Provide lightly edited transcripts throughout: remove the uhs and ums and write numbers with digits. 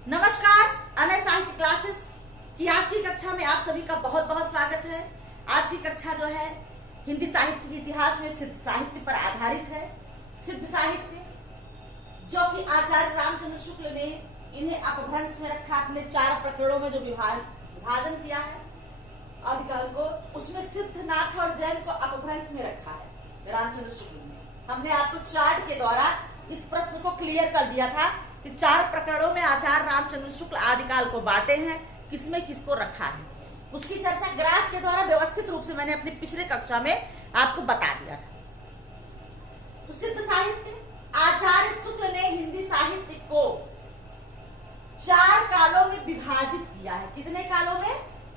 नमस्कार। अनय साहित्य क्लासेस की आज की कक्षा में आप सभी का बहुत बहुत स्वागत है। आज की कक्षा जो है हिंदी साहित्य के इतिहास में सिद्ध साहित्य पर आधारित है। सिद्ध साहित्य जो कि आचार्य रामचंद्र शुक्ल ने इन्हें अपभ्रंश में रखा, अपने 4 प्रकरणों में जो विभाजन किया है आदिकाल को, उसमें सिद्ध, नाथ और जैन को अपभ्रंश में रखा है रामचंद्र शुक्ल ने। हमने आपको चार्ट के द्वारा इस प्रश्न को क्लियर कर दिया था कि 4 प्रकरणों में आचार्य रामचंद्र शुक्ल आदिकाल को बांटे हैं, किसमें किसको रखा है। उसकी चर्चा ग्राफ के द्वारा व्यवस्थित रूप से मैंने अपनी पिछले कक्षा में आपको बता दिया था। तो सिद्ध साहित्य, आचार्य शुक्ल ने हिंदी साहित्य को 4 कालों में विभाजित किया है। कितने कालों में?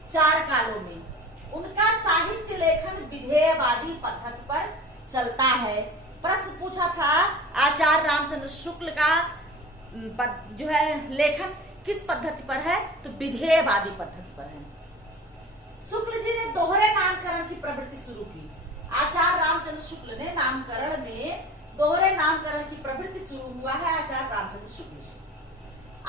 4 कालों में। उनका साहित्य लेखन विधेयवादी पद्धति पर चलता है। प्रश्न पूछा था आचार्य रामचंद्र शुक्ल का जो है लेखन किस पद्धति पर है, तो विधेयवादी पद्धति पर है। शुक्ल जी ने दोहरे नामकरण की प्रवृत्ति शुरू की। आचार्य रामचंद्र शुक्ल ने नामकरण में दोहरे नामकरण की प्रवृत्ति शुरू हुआ है आचार्य रामचंद्र शुक्ल से।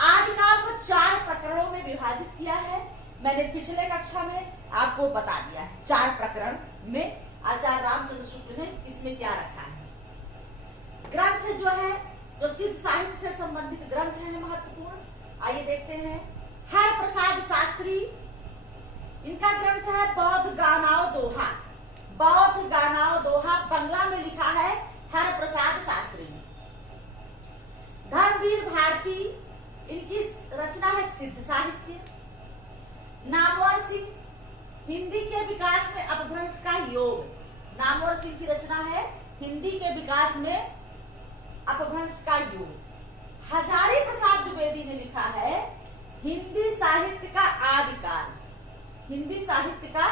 आदिकाल को 4 प्रकरणों में विभाजित किया है। मैंने पिछले कक्षा में आपको बता दिया है 4 प्रकरण में आचार्य रामचंद्र शुक्ल ने इसमें क्या रखा है। ग्रंथ जो है, जो सिद्ध साहित्य से संबंधित ग्रंथ है महत्वपूर्ण, आइए देखते हैं। हर प्रसाद शास्त्री, इनका ग्रंथ है बौद्ध गानाव दोहा। बौद्ध गानाव दोहा बंगला में लिखा है हर प्रसाद शास्त्री ने। धर्मवीर भारती, इनकी रचना है सिद्ध साहित्य। नामवर सिंह, हिंदी के विकास में अपभ्रंश का योग। नामवर सिंह की रचना है हिंदी के विकास में अपभ्रंश का योग। हजारी प्रसाद द्विवेदी ने लिखा है हिंदी साहित्य का आदिकाल। हिंदी साहित्य का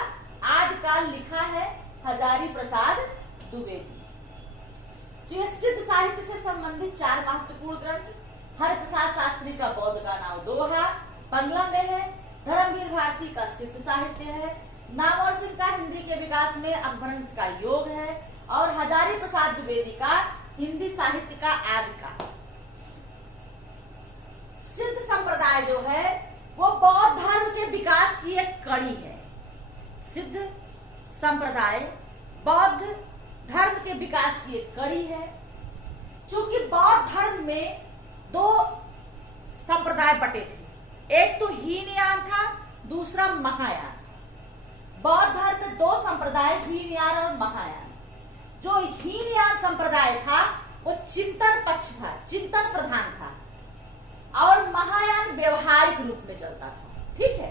आदिकाल लिखा है हजारी प्रसाद द्विवेदी। तो ये सिद्ध साहित्य से संबंधित 4 महत्वपूर्ण ग्रंथ। हर प्रसाद शास्त्री का बौद्ध गानाव दोहा बंगला में है। धर्मवीर भारती का सिद्ध साहित्य है। नामवर सिंह का हिंदी के विकास में अपभ्रंश का योग है। और हजारी प्रसाद द्विवेदी का हिंदी साहित्य का आदिकाल। सिद्ध संप्रदाय जो है वो बौद्ध धर्म के विकास की एक कड़ी है। सिद्ध संप्रदाय बौद्ध धर्म के विकास की एक कड़ी है। चूंकि बौद्ध धर्म में 2 संप्रदाय बटे थे, एक तो हीनयान था, दूसरा महायान। बौद्ध धर्म में 2 संप्रदाय, हीनयान और महायान। जो हीनयान संप्रदाय था वो चिंतन पक्ष था, चिंतन प्रधान था, और महायान व्यवहारिक रूप में चलता था। ठीक है,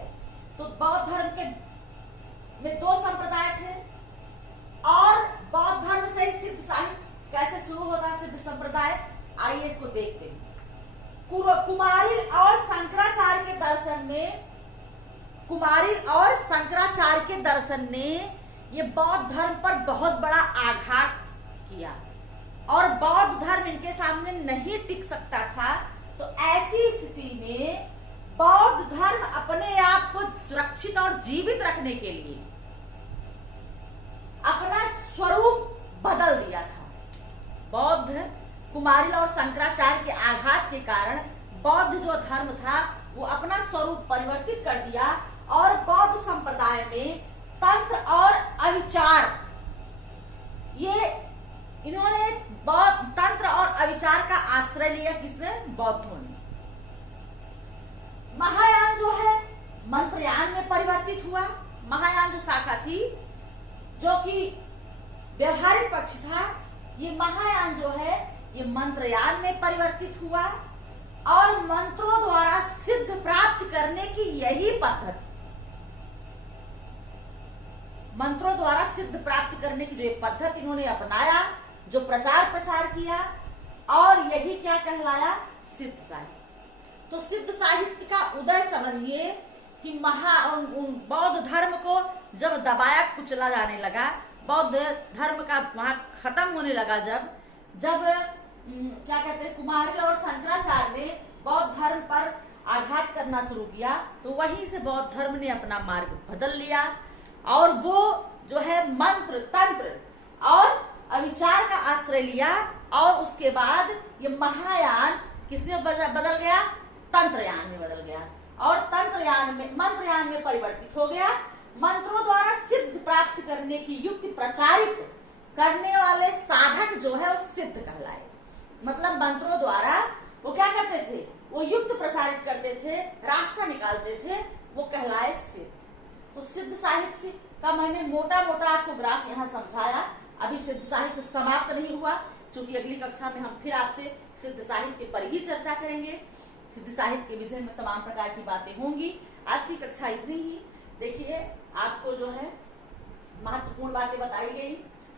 तो बौद्ध धर्म के में 2 संप्रदाय थे। और बौद्ध धर्म से ही सिद्ध साहित्य कैसे शुरू होता है, सिद्ध संप्रदाय, आइए इसको देखते हैं। कुमारिल और शंकराचार्य के दर्शन में, कुमारिल और शंकराचार्य के दर्शन ने ये बौद्ध धर्म पर बहुत बड़ा आघात किया और बौद्ध धर्म इनके सामने नहीं टिक सकता था। तो ऐसी स्थिति में बौद्ध धर्म अपने आप को सुरक्षित और जीवित रखने के लिए अपना स्वरूप बदल दिया था। बौद्ध, कुमारिल और शंकराचार्य के आघात के कारण बौद्ध जो धर्म था वो अपना स्वरूप परिवर्तित कर दिया और बौद्ध संप्रदाय में तंत्र और अविचार, ये इन्होंने तंत्र और अविचार का आश्रय लिया। किसने? बौद्धों ने। महायान जो है मंत्रयान में परिवर्तित हुआ। महायान जो शाखा थी जो कि व्यवहारिक पक्ष था, ये महायान जो है ये मंत्रयान में परिवर्तित हुआ और मंत्रों द्वारा सिद्ध प्राप्त करने की यही पद्धति, मंत्रों द्वारा सिद्ध प्राप्त करने की जो ये पद्धति इन्होंने अपनाया, जो प्रचार प्रसार किया, और यही क्या कहलाया? सिद्ध साहित्य। तो सिद्ध साहित्य का उदय समझिए कि बौद्ध धर्म को जब दबाया कुचला जाने लगा, बौद्ध धर्म का वहां खत्म होने लगा, जब क्या कहते हैं, कुमारिल और शंकराचार्य ने बौद्ध धर्म पर आघात करना शुरू किया, तो वहीं से बौद्ध धर्म ने अपना मार्ग बदल लिया और वो जो है मंत्र, तंत्र और अविचार का आश्रय लिया। और उसके बाद ये महायान किसमें बदल गया? तंत्रयान में बदल गया और मंत्रयान में परिवर्तित हो गया। मंत्रों द्वारा सिद्ध प्राप्त करने की युक्ति प्रचारित करने वाले साधक जो है वो सिद्ध कहलाए। मतलब मंत्रों द्वारा वो क्या करते थे, वो युक्ति प्रचारित करते थे, रास्ता निकालते थे, वो कहलाए सिद्ध। तो सिद्ध साहित्य का मैंने मोटा मोटा आपको ग्राफ यहाँ समझाया। अभी सिद्ध साहित्य समाप्त नहीं हुआ, क्योंकि अगली कक्षा में हम फिर आपसे सिद्ध साहित्य पर ही चर्चा करेंगे। सिद्ध साहित्य के विषय में तमाम प्रकार की बातें होंगी। आज की कक्षा इतनी ही। देखिए, आपको जो है महत्वपूर्ण बातें बताई गई।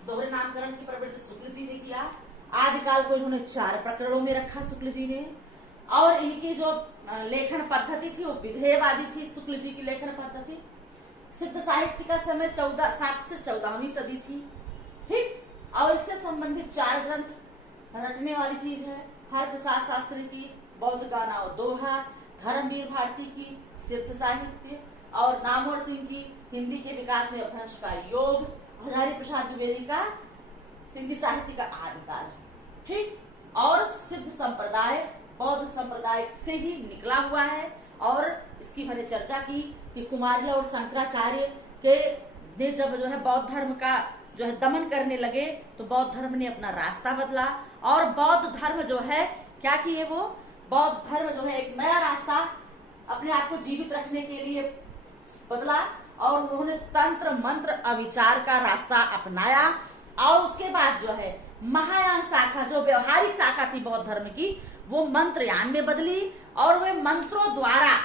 दोहरे नामकरण की प्रवृत्ति शुक्ल जी ने किया। आदिकाल को इन्होंने 4 प्रकरणों में रखा शुक्ल जी ने, और इनकी जो लेखन पद्धति थी वो विधेयवादी थी। शुक्ल जी की लेखन पद्धति। सिद्ध साहित्य का समय 7 से 14वीं सदी थी। ठीक, और इससे संबंधित 4 ग्रंथ रटने वाली चीज है। हरप्रसाद शास्त्री की बौद्ध गाना और दोहा, धर्मवीर भारती की सिद्ध साहित्य, और नामवर सिंह की हिंदी के विकास में अपभ्रंश का योग, हजारी प्रसाद द्विवेदी का हिंदी साहित्य का आदिकाल। ठीक, और सिद्ध संप्रदाय बौद्ध संप्रदाय से ही निकला हुआ है। और इसकी मैंने चर्चा की कि कुमारिला और शंकराचार्य के ने जब जो है बौद्ध धर्म का जो है दमन करने लगे, तो बौद्ध धर्म ने अपना रास्ता बदला, और बौद्ध धर्म जो है क्या किए, वो बौद्ध धर्म जो है एक नया रास्ता अपने आप को जीवित रखने के लिए बदला, और उन्होंने तंत्र मंत्र अविचार का रास्ता अपनाया। और उसके बाद जो है महायान शाखा, जो व्यवहारिक शाखा थी बौद्ध धर्म की, वो मंत्रयान में बदली, और वे मंत्रों द्वारा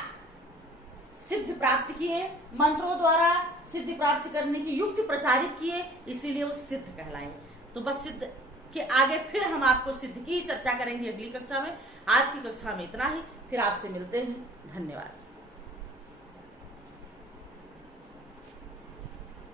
सिद्ध प्राप्त किए, मंत्रों द्वारा सिद्धि प्राप्त करने की युक्ति प्रचारित किए, इसीलिए वो सिद्ध कहलाए। तो बस सिद्ध के आगे फिर हम आपको सिद्ध की चर्चा करेंगे अगली कक्षा में। आज की कक्षा में इतना ही, फिर आपसे मिलते हैं। धन्यवाद।